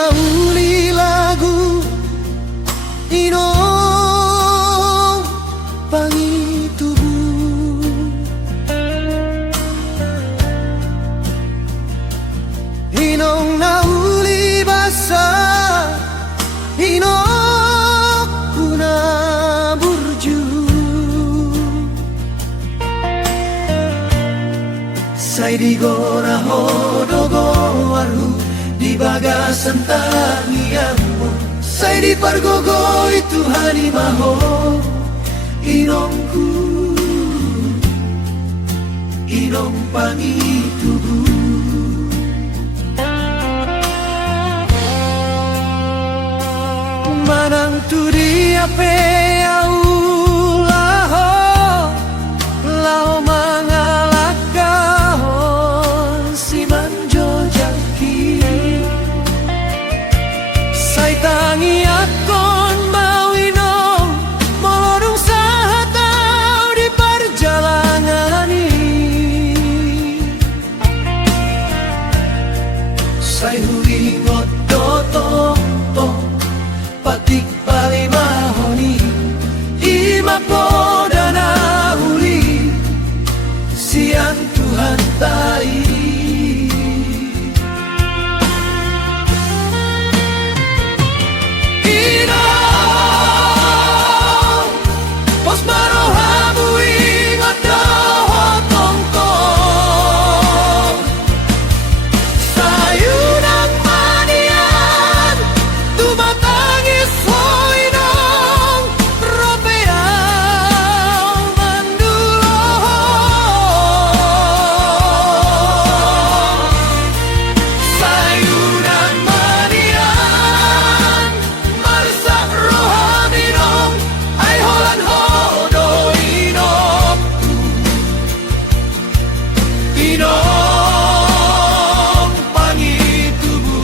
nauli lagu inong pangitubu, inong nauli basa inong kuna burju, say di gora hodogo waru di bagasan tangianmu, say di pargogo itu hari maho inongku, inong pangitubu. Manang turi ape au laho, lao mangalakahon si manjo jangki, say tangi akon mawinong molodong sa tao di perjalanan ini, say hulingot dotong patik palimahoni imapo dana huli siang Tuhan tai. Inong pangitubu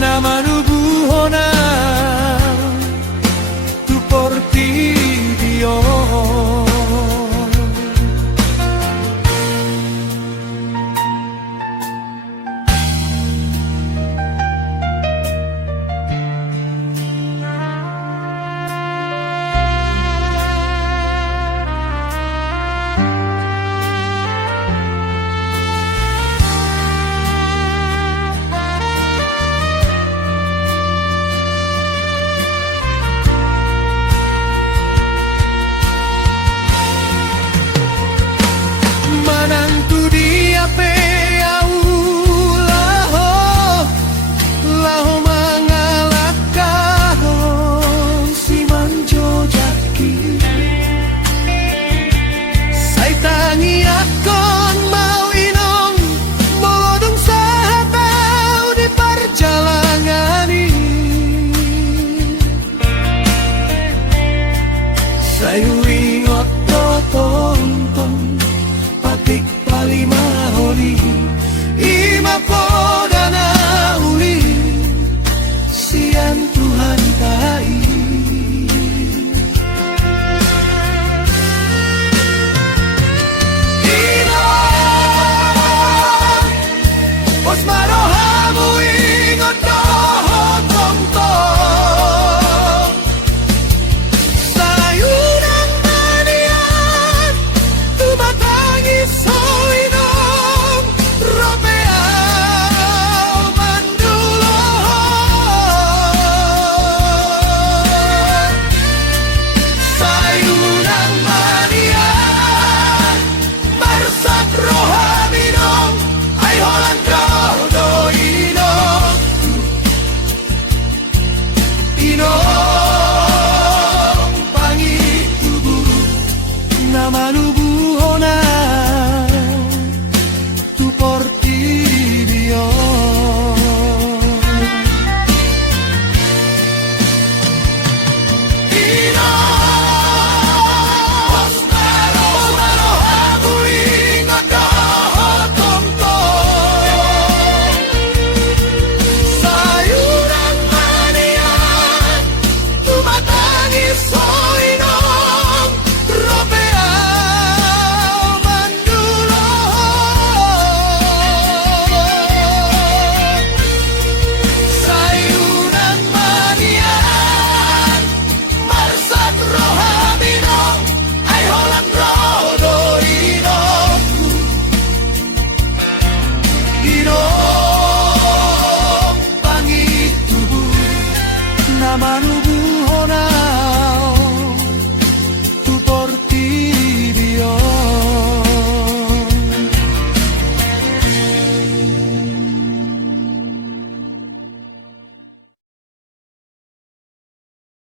na manubuho na tu porti